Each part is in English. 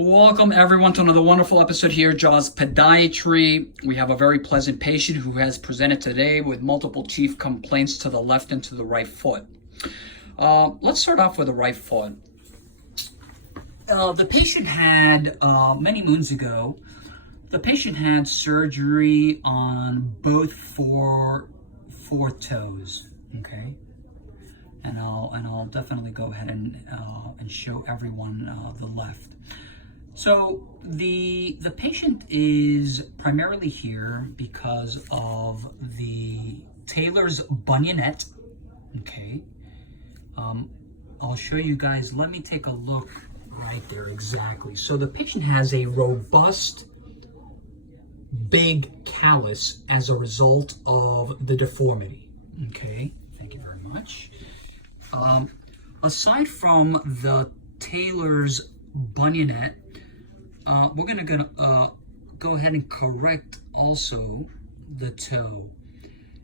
Welcome everyone to another wonderful episode here, Jaws Podiatry. We have a very pleasant patient who has presented today with multiple chief complaints to the left and to the right foot. Let's start off with the right foot. The patient had, many moons ago, the patient had surgery on both four toes, okay? And I'll definitely go ahead and show everyone the left. So the patient is primarily here because of the Taylor's bunionette, okay? I'll show you guys, let me take a look right there exactly. So the patient has a robust, big callus as a result of the deformity, okay? Thank you very much. Aside from the Taylor's bunionette, we're gonna go ahead and correct also the toe.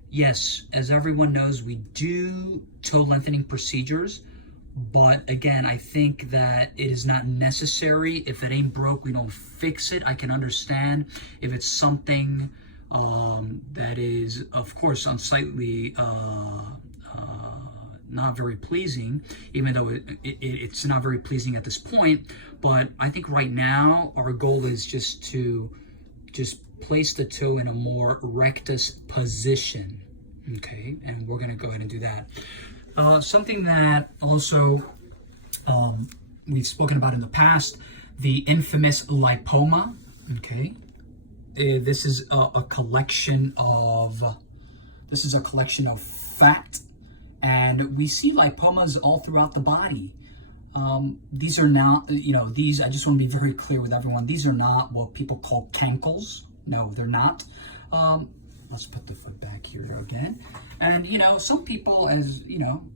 Yes, as everyone knows, we do toe lengthening procedures, but again, I think that it is not necessary. If it ain't broke, we don't fix it. I can understand if it's something that is, of course, unsightly, not very pleasing, even though it's not very pleasing at this point. But I think right now our goal is just to place the toe in a more rectus position, okay? And we're gonna go ahead and do that. Something that also we've spoken about in the past, the infamous lipoma, okay? This is a collection of fat. And we see lipomas all throughout the body. These are not, I just want to be very clear with everyone. These are not what people call cankles. No, they're not. Let's put the foot back here again. And, some people,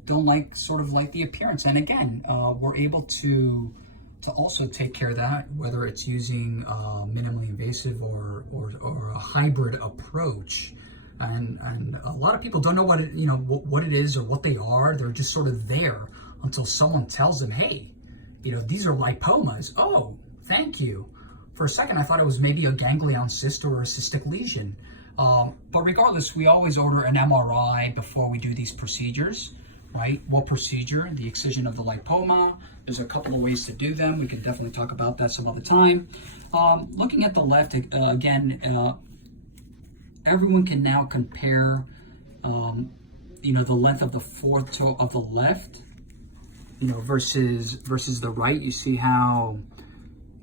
don't like the appearance. And again, we're able to also take care of that, whether it's using minimally invasive or a hybrid approach. And a lot of people don't know what it is or what they are. They're just sort of there until someone tells them, hey, these are lipomas. Oh, thank you. For a second, I thought it was maybe a ganglion cyst or a cystic lesion. But regardless, we always order an MRI before we do these procedures, right? What procedure? The excision of the lipoma. There's a couple of ways to do them. We can definitely talk about that some other time. Looking at the left, again, everyone can now compare, the length of the fourth toe of the left, versus the right. You see how,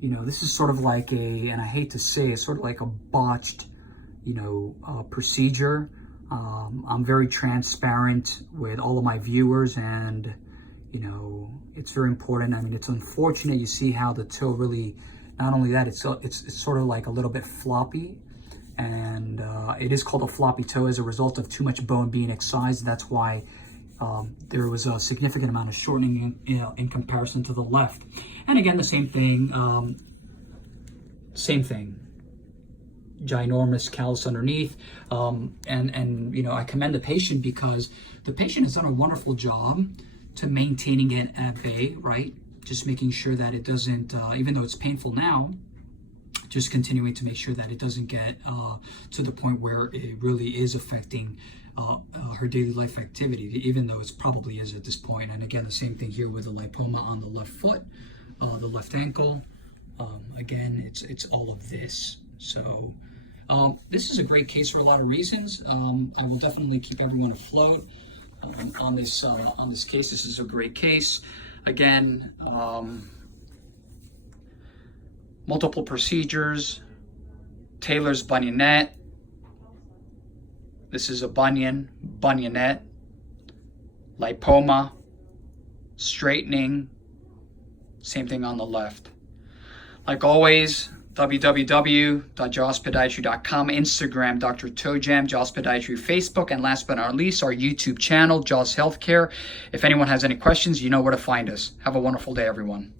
this is sort of like and I hate to say, it's sort of like a botched, procedure. I'm very transparent with all of my viewers, and, it's very important. I mean, it's unfortunate. You see how the toe really, not only that, it's sort of like a little bit floppy. And it is called a floppy toe as a result of too much bone being excised. That's why there was a significant amount of shortening in comparison to the left. And again, the same thing, ginormous callus underneath. And I commend the patient because the patient has done a wonderful job to maintaining it at bay, right? Just making sure that it doesn't, even though it's painful now, just continuing to make sure that it doesn't get to the point where it really is affecting her daily life activity, even though it probably is at this point. And again, the same thing here with the lipoma on the left foot, the left ankle. Again, it's all of this. So this is a great case for a lot of reasons. I will definitely keep everyone afloat on this case. This is a great case. Again, multiple procedures, Taylor's bunionette. This is a bunionette, lipoma, straightening, same thing on the left. Like always, www.jawspodiatry.com, Instagram, Dr. Toe Jam, Jaws Podiatry, Facebook, and last but not least, our YouTube channel, Jaws Healthcare. If anyone has any questions, you know where to find us. Have a wonderful day, everyone.